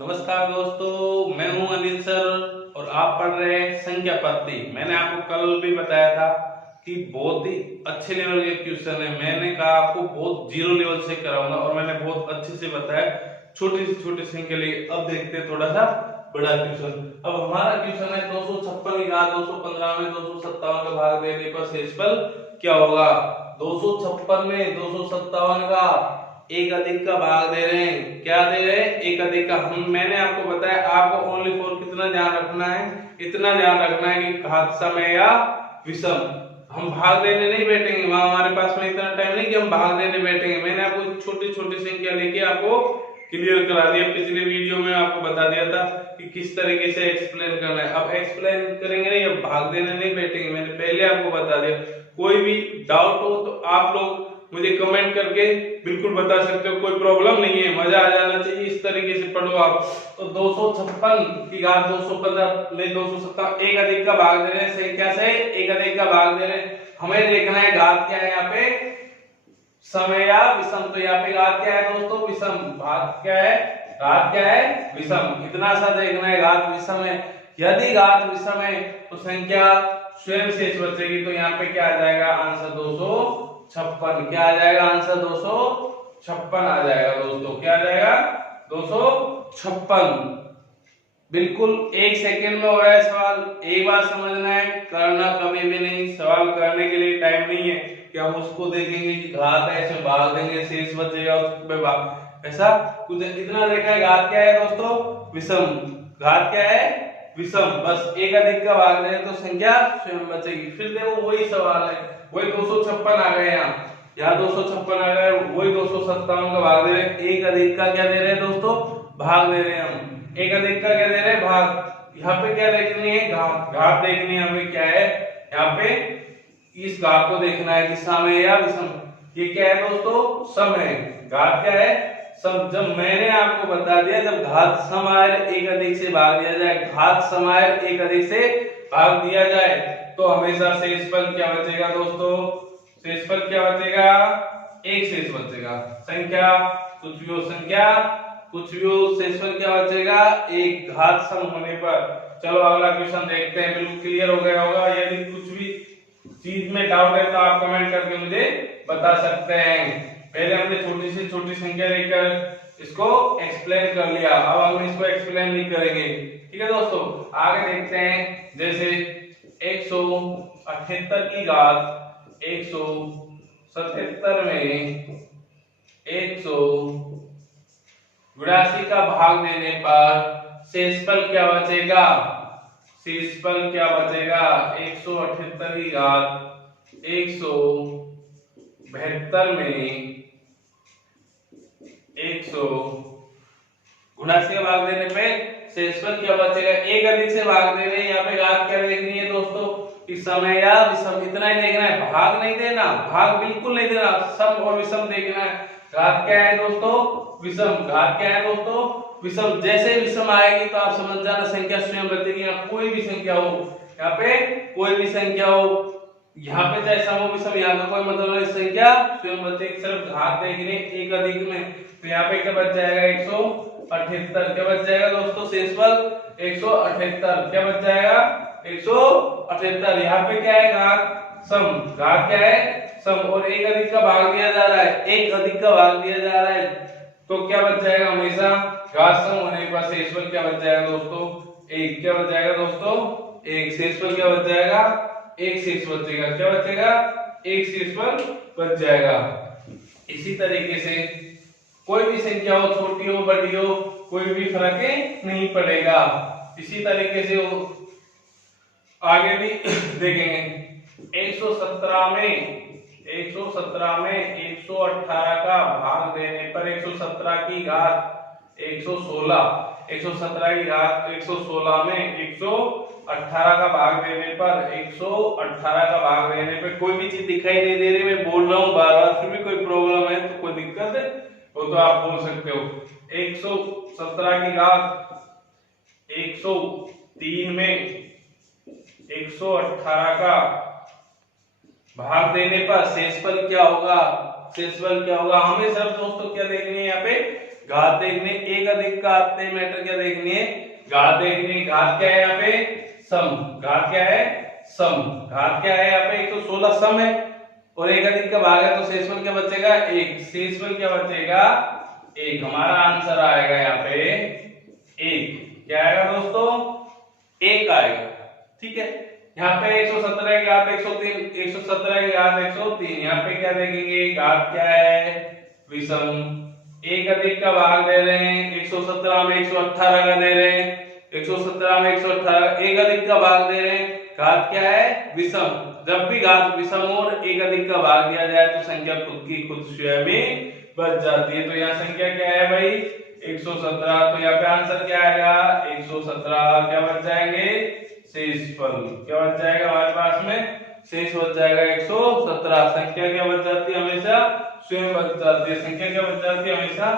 नमस्कार दोस्तों, मैं हूं अनिल सर और आप पढ़ रहे हैं संख्या पद्धति। मैंने आपको कल भी बताया था कि बहुत ही अच्छे लेवल के क्वेश्चन है। मैंने कहा आपको बहुत जीरो लेवल से कराऊंगा और मैंने बहुत अच्छे से बताया छोटी से छोटी संख्या लिए। अब देखते हैं थोड़ा सा बड़ा क्वेश्चन। अब हमारा क्वेश्चन है 256 की घात 215 में 257 का भाग देने पर शेषफल क्या होगा। 256 में 257 का एक अधिक का भाग दे रहे हैं। क्या दे रहे हैं? एक अधिक का। मैंने आपको बताया आपको ओनली फॉर कितना ध्यान रखना है, इतना ध्यान रखना है कि घात सम है या विषम। हम भाग देने नहीं बैठेंगे, वहां हमारे पास में इतना टाइम नहीं कि हम भाग देने बैठेंगे। मैंने आपको छोटी छोटी संख्या लेके आपको क्लियर करा दिया। पिछले वीडियो में आपको बता दिया था कि किस तरीके से एक्सप्लेन करना है। अब एक्सप्लेन करेंगे नहीं, अब भाग देने नहीं बैठेंगे। मैंने पहले आपको बता दिया। कोई भी डाउट हो तो आप लोग मुझे कमेंट करके बिल्कुल बता सकते हो, कोई प्रॉब्लम नहीं है। मजा आ जाना चाहिए, इस तरीके से पढ़ो आप। तो 256 की घात 215 में 257 एक अधिक का भाग दे रहे हैं। संख्या से एक अधिक का भाग दे रहे हैं। हमें देखना है घात क्या है यहाँ पे, सम है या विषम। तो यहाँ पे घात क्या है दोस्तों? विषम। भाग क्या है? घात क्या है? विषम। इतना सा देखना है, घात विषम है। यदि घात विषम है तो संख्या स्वयं शेष बचेगी। तो यहाँ पे क्या आ जाएगा आंसर? 256। क्या आ जाएगा आंसर? 256 आ जाएगा दोस्तों। क्या आ जाएगा? 256। बिल्कुल एक सेकेंड में हो रहा है सवाल। एक बार समझना है, करना कभी भी नहीं। सवाल करने के लिए टाइम नहीं है कि हम उसको देखेंगे कि घात है इसमें भाग देंगे शेष बचेगा उसमें भाग, ऐसा कुछ। इतना देखा है घात क्या है दोस्तों? विषम। घात क्या है? विषम। बस एक अधिक का भाग दें तो संख्या स्वयं बचेगी। फिर देखो वही सवाल है, वही 256 आ गए यहाँ 256 आ गए। वही 257 का भाग दे रहे हैं। एक अधिक का क्या दे रहे हैं दोस्तों? भाग दे रहे हैं हम। एक अधिक का क्या दे रहे हैं? भाग। यहाँ पे क्या देखनी है? घात। घात देखनी है हमें। क्या है यहाँ पे? इस घात को देखना है कि सम है या विषम। ये क्या है दोस्तों? सम है। घात क्या है? सम। जब मैंने आपको बता दिया जब घात सम आए एक अधिक से भाग दिया जाए, घात सम आए एक अधिक से भाग दिया जाए तो हमेशा शेषफल क्या बचेगा दोस्तों? शेषफल क्या बचेगा? एक शेष बचेगा। संख्या कुछ भी हो, संख्या कुछ भी हो, शेषफल क्या बचेगा? एक। घात सम होने पर। चलो अगला क्वेश्चन देखते हैं। बिल्कुल क्लियर हो गया होगा। यदि कुछ भी चीज में डाउट है तो आप कमेंट करके मुझे बता सकते हैं। पहले हमने छोटी से छोटी संख्या लेकर इसको एक्सप्लेन कर लिया, अब हम इसको एक्सप्लेन नहीं करेंगे। ठीक है दोस्तों, आगे देखते हैं। जैसे 178 की घात 177 में 182 का भाग देने पर शेषफल क्या बचेगा? शेषफल क्या बचेगा? 178 की घात 172 में 179 का भाग देने पे शेषफल क्या बचेगा? एक अधिक से भाग दे रहे हैं। यहाँ पे घात क्या देखनी है दोस्तों? कि सम है या विषम। इतना ही देखना है, भाग नहीं देना, भाग बिल्कुल नहीं देना, सम और विषम देखना है। घात क्या है दोस्तों? विषम। घात क्या है दोस्तों? विषम। जैसे विषम आएगी तो आप समझ जाना संख्या स्वयं बचेगी। यहाँ कोई भी संख्या हो, यहाँ पे कोई भी संख्या हो, यहाँ पे चाहे सम हो विषम, यहाँ का कोई मतलब नहीं, संख्या स्वयं बचेगी। सिर्फ घात देखने एक अधिक में। तो यहाँ पे क्या बच जाएगा? 178। क्या बच जाएगा दोस्तों? शेषफल 178। क्या बच जाएगा? 178। यहाँ पे क्या है? घात सम। घात क्या है? सम। और एक अधिक का भाग दिया जा रहा है, एक अधिक का भाग दिया जा रहा है तो क्या बच जाएगा? हमेशा घात सम होने के बाद शेषफल क्या बच जाएगा दोस्तों? एक। क्या बच जाएगा दोस्तों? एक। शेषफल क्या बच जाएगा? एक शेष बचेगा। क्या बचेगा? एक शेषफल बच जाएगा। इसी तरीके से कोई भी संख्या हो, छोटी हो बड़ी हो, कोई भी फर्क नहीं पड़ेगा। इसी तरीके से आगे भी देखेंगे। 117 में 118 का भाग देने पर 117 की घात 116 117 की घात 116 में 118 का भाग देने पर 118 का भाग देने पर कोई भी चीज दिखाई नहीं दे रही, मैं बोल रहा हूँ बार बार, फिर भी कोई प्रॉब्लम है तो कोई दिक्कत है वो तो आप बोल सकते हो। 117 की घात 103 में 118 का भाग देने पर शेषफल क्या होगा? शेषफल क्या होगा? हमें सब दोस्तों क्या देखनी है यहाँ पे? घात देखने, एक अधिक का आते मैटर क्या देखनी है, घात देखनी है। घात क्या है यहाँ पे, सम। घात क्या है, सम। घात क्या है यहाँ पे, 116 सम है और एक अधिक का भाग है, तो शेषफल क्या बचेगा, एक। शेषफल क्या बचेगा, एक। हमारा आंसर आएगा यहाँ पे एक। क्या आएगा दोस्तों, एक आएगा। ठीक है, यहाँ पे 117 की घात 103, 117 की घात 103। यहाँ पे क्या देखेंगे, घात क्या है, विषम। एक अधिक का भाग दे रहे हैं, 117 में 118 का दे रहे हैं, 117 में 118, एक अधिक का भाग दे रहे हैं, घात क्या है, विषम। जब भी घात विषम और एक अधिक का भाग दिया जाए तो संख्या खुद की खुद स्वयं में बच जाती है। तो यहाँ संख्या क्या है भाई, 117। तो यहाँ पे आंसर क्या आएगा, 117। क्या बच जाएंगे, शेषफल। क्या बच जाएगा हमारे पास में, शेष बच जाएगा 117। संख्या क्या बच जाती है, हमेशा स्वयं बच जाती है। संख्या क्या बच जाती है, हमेशा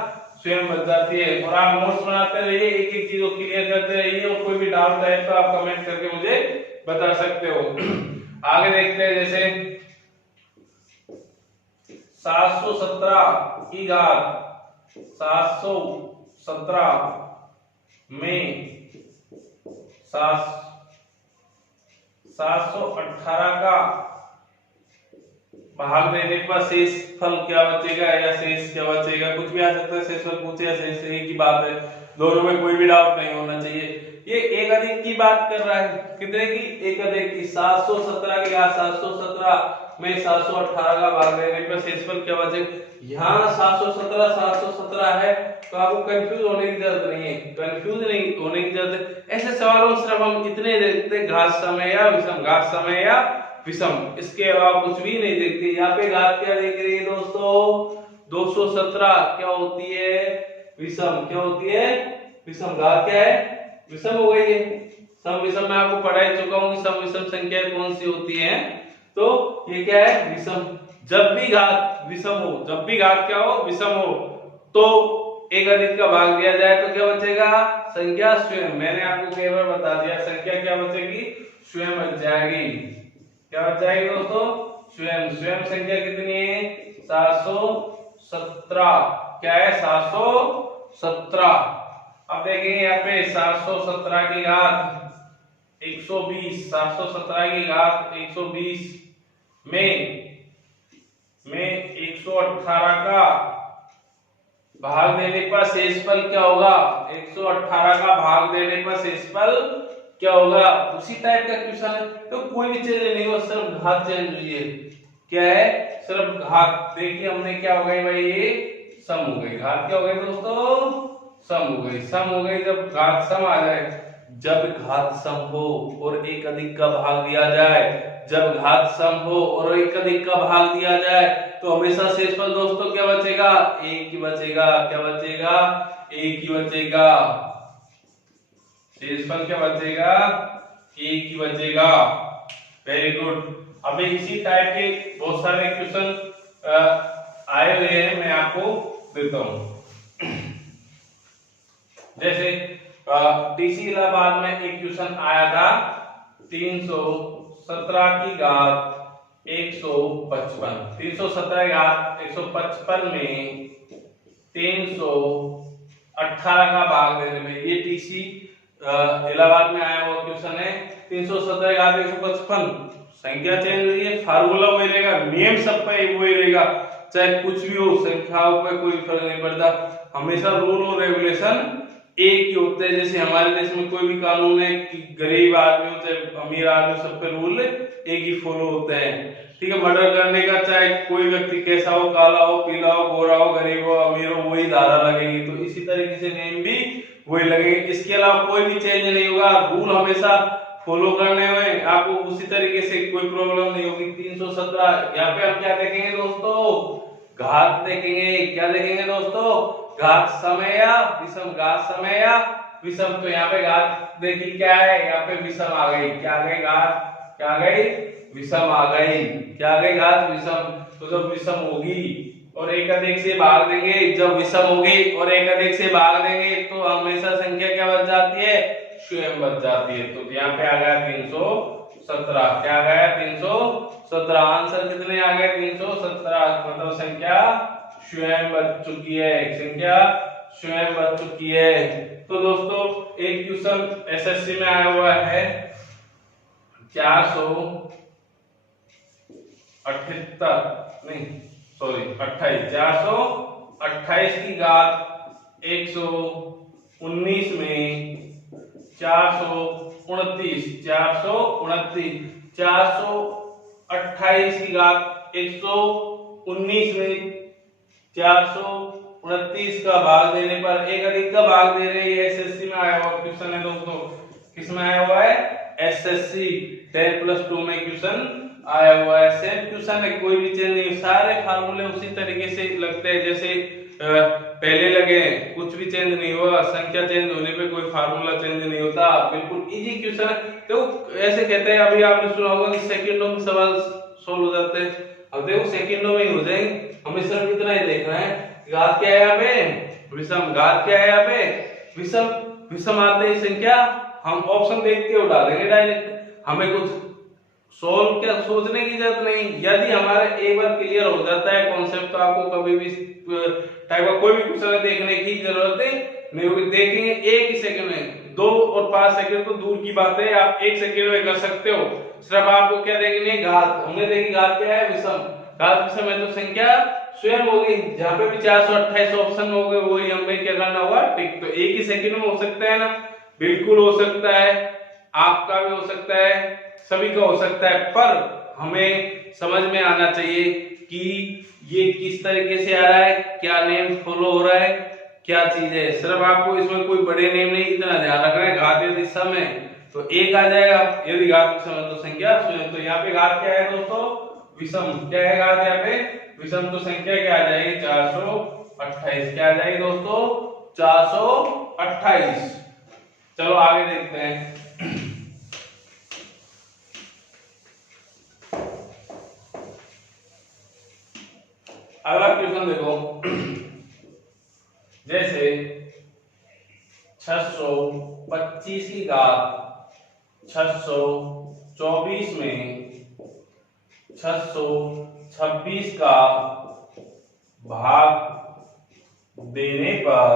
स्वयं बच जाती है। और आप नोट्स बनाते रहिए, एक एक चीज को क्लियर करते रहिए, और कोई भी डाउट है तो आप कमेंट करके मुझे बता सकते हो। आगे देखते हैं, जैसे 717 की घात 717 में 718 का भाग देने पर शेषफल क्या बचेगा, या शेष क्या बचेगा, कुछ भी आ सकता है। शेषफल पूछे या शेष, एक ही बात है, दोनों में कोई भी डाउट नहीं होना चाहिए। ये एक अधिक की बात कर रहा है, कितने की, एक अधिक की। 717 की घात 717 में 718 का भाग देने पर शेषफल क्या बचेगा। यहाँ 717 है, तो आपको कंफ्यूज होने की जरूरत नहीं है, कंफ्यूज नहीं होने की जरूरत है। ऐसे सवालों में सिर्फ हम इतने देखते हैं, घात समय या विषम, घात समय या विषम, इसके अलावा कुछ भी नहीं देखते। यहाँ पे घात क्या देख रही है दोस्तों, 217 क्या होती है, विषम। क्या होती है, विषम। घात क्या है, विषम हो गई है। सम विषम मैं आपको पढ़ा ही चुका हूँ कि सम विषम संख्या कौन सी होती है। तो ये क्या है, विषम। जब भी घात विषम हो, जब भी घात क्या हो, विषम हो, तो एक अधिक का भाग दिया जाए तो क्या बचेगा, संख्या स्वयं। मैंने आपको कई बार बता दिया, संख्या क्या बचेगी, स्वयं बच जाएगी। क्या बच जाएगी दोस्तों, स्वयं। स्वयं संख्या कितनी है, 717। क्या है, 717। अब देखेंगे यहाँ पे 717 की घात 120, 717 की घात 120 में 118 का भाग देने पर शेषफल क्या होगा, 118 का भाग देने पर शेषफल क्या होगा। उसी टाइप का क्वेश्चन है, तो कोई भी चेंज नहीं हुआ, सिर्फ घात चेंज हुई है। क्या है, सिर्फ घात। देखिए हमने क्या हो गई भाई, ये सम हो गई। घात क्या हो गई दोस्तों, सम हो गई। सम हो गई जब घात सम आ जाए, जब घात सम हो और एक अधिक का भाग दिया जाए, जब घात सम हो और एक अधिक का भाग दिया जाए, तो हमेशा शेषफल दोस्तों क्या बचेगा, एक ही बचेगा। क्या बचेगा, एक ही बचेगा। शेषफल क्या बचेगा, एक ही बचेगा। Very good. अभी इसी टाइप के बहुत सारे क्वेश्चन आए हुए हैं, मैं आपको देता हूं। जैसे टीसी इलाहाबाद में एक क्वेश्चन आया था, 317 की घात 155, 317 की घात 155 में 318 का भाग देने में। ये टीसी इलाहाबाद में आया हुआ क्वेश्चन है। 317 की घात 155, संख्या चेंज हुई है, फार्मूला वही रहेगा, नियम सब पे वही रहेगा, चाहे कुछ भी हो, संख्याओं पे कोई फर्क नहीं पड़ता। हमेशा रूल और रेगुलेशन एक ही होते हैं। जैसे हमारे देश में कोई भी कानून है कि गरीब आदमी हो चाहे अमीर आदमी, सब पे रूल एक ही फॉलो होते हैं। ठीक है, मर्डर करने का चाहे कोई व्यक्ति कैसा हो, काला हो, पीला हो, गोरा हो, गरीब हो, अमीर हो, वही धारा लगेगी। तो इसी तरीके से नेम भी वही लगेंगे। इसके अलावा कोई भी चेंज नहीं होगा, रूल हमेशा फॉलो करने में आपको उसी तरीके से कोई प्रॉब्लम नहीं होगी। 317 यहाँ पे हम क्या देखेंगे दोस्तों, घात देखेंगे। क्या देखेंगे दोस्तों, घात समय या विषम, घात समय या विषम। तो यहाँ पे घात देखिए क्या है, यहाँ पे विषम आ गई। क्या आ गई, घात क्या आ गई, विषम आ गई। क्या आ गई, घात विषम। तो जब विषम होगी और एक अधिक से भाग देंगे, जब विषम होगी और एक अधिक से भाग देंगे, तो हमेशा संख्या क्या बच जाती है, स्वयं बच जाती है। तो यहाँ पे आ गया 317। क्या आ गया, 317। आंसर कितने आ गए, 317। मतलब संख्या स्वयं बच चुकी है, संख्या स्वयं बच चुकी है। तो दोस्तों एक क्वेश्चन एसएससी में आया हुआ है 428 की घात 119 में 429 की घात 119 में 429 का भाग देने पर एक अधिक का भाग दे रहे हैं। एसएससी में आया हुआ क्वेश्चन है दोस्तों। किस में आया हुआ है? एसएससी 10+2 में क्वेश्चन आया हुआ है। सेम क्वेश्चन है, कोई भी चेंज नहीं, सारे फार्मूले उसी तरीके से लगते हैं जैसे पहले लगे, कुछ भी चेंज नहीं हुआ। संख्या चेंज होने पे कोई फार्मूला चेंज नहीं होता, बिल्कुल इजी क्वेश्चन है। तो ऐसे कहते हैं, अभी आपने सुना होगा कि सेकंडों में सवाल सोल्व हो जाते हैं। अब देखो सेकंडों में ही हो जाएंगे, हमें सिर्फ इतना ही देखना है। घात क्या है यहाँ पे? विषम। घात क्या है यहाँ पे? विषम। विषम आते ही संख्या हम ऑप्शन देख के उठा देंगे डायरेक्ट, हमें कुछ सोल्व क्या सोचने की जरूरत नहीं। यदि हमारे एक बार क्लियर हो जाता है कॉन्सेप्ट, तो आपको कभी भी टाइप का कोई भी क्वेश्चन देखने की जरूरत नहीं होगी। देखेंगे एक ही सेकंड में, 2 और 5 सेकंड तो दूर की बात है, आप 1 सेकंड में कर सकते हो। सिर्फ आपको क्या देखनी है? घात। हमने देखी घात क्या है? विषम। घात विषम है तो संख्या स्वयं होगी। जहां पे भी 428 ऑप्शन होंगे वही हमें क्या करना होगा? टिक। तो एक ही सेकंड में हो सकता है ना? बिल्कुल हो सकता है, आपका भी हो सकता है, सभी का हो सकता है, पर हमें समझ में आना चाहिए कि ये किस तरीके से आ रहा है, क्या नेम फॉलो हो रहा है, क्या चीज है। सिर्फ आपको इसमें कोई बड़े नेम नहीं, इतना ध्यान रखना है। घात यदि सम है तो 1 आ जाएगा, यदि घात विषम है तो संख्या स्वयं। तो यहाँ पे घात क्या है दोस्तों? विषम। क्या है घात यहाँ पे? विषम। तो संख्या क्या आ जाएगी? 428। क्या आ जाएगी दोस्तों? 428। चलो आगे देखते हैं। अगला क्वेश्चन देखो, जैसे 625 की घात 624 में 626 का भाग देने पर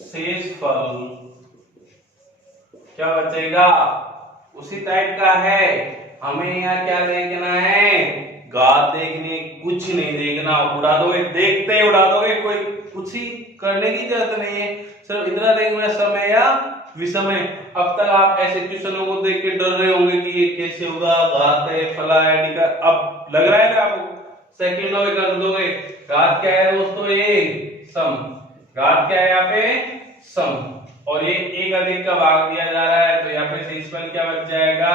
शेष फल क्या बचेगा? उसी टाइप का है, हमें यहाँ क्या देखना है? घात देखनी, कुछ नहीं देखना। उड़ा दोगे, देखते ही उड़ा दोगे, कोई कुछ ही करने की जरूरत नहीं है। सिर्फ इतना देखना समय या विषम है। अब तक आप ऐसे क्वेश्चनों को देख के डर रहे होंगे कि ये कैसे होगा, घात है, फला है, ढिका। अब लग रहा है ना आपको? सेकंडों में कर दोगे। घात क्या है दोस्तों? ये सम। घात क्या है यहाँ पे? सम। और ये एक अधिक का भाग दिया जा रहा है, तो यहाँ पे शेषफल क्या बच जाएगा?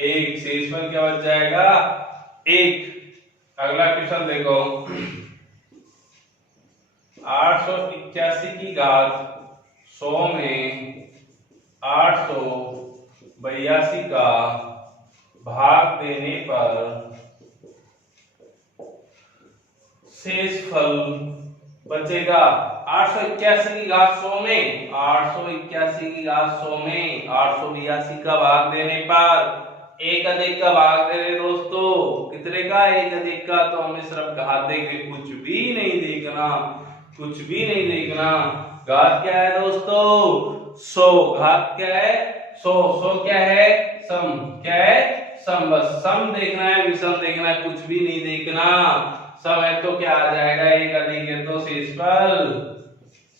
1। शेषफल क्या बच जाएगा? 1। अगला क्वेश्चन देखो, 881 की घात 100 में 882 का भाग देने पर शेषफल बचेगा। 881 की घात 100 में 882 की घात 100 में 882 का भाग देने पर एक अधिक का भाग दे रहे दोस्तों। कितने का? एक अधिक का। तो हमें सिर्फ घात देखे, कुछ भी नहीं देखना, कुछ भी नहीं देखना। घात क्या है दोस्तों? 100। घात क्या है? 100। 100 क्या है? सम। क्या है? सम। बस सम देखना है, विषम देखना है, कुछ भी नहीं देखना। सम है तो क्या आ जाएगा? एक अधिक है तो शेषफल।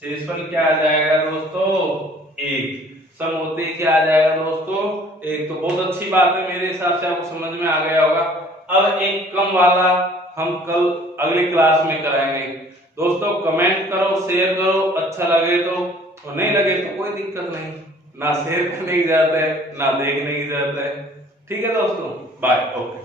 शेषफल क्या आ जाएगा दोस्तों? 1। सम होते ही क्या आ जाएगा दोस्तों? 1। तो बहुत अच्छी बात है, मेरे हिसाब से आपको समझ में आ गया होगा। अब एक कम वाला हम कल अगली क्लास में कराएंगे। दोस्तों कमेंट करो, शेयर करो, अच्छा लगे तो, और नहीं लगे तो कोई दिक्कत नहीं, ना शेयर करने की जरूरत है, ना देखने की जरूरत है। ठीक है दोस्तों, बाय। ओके।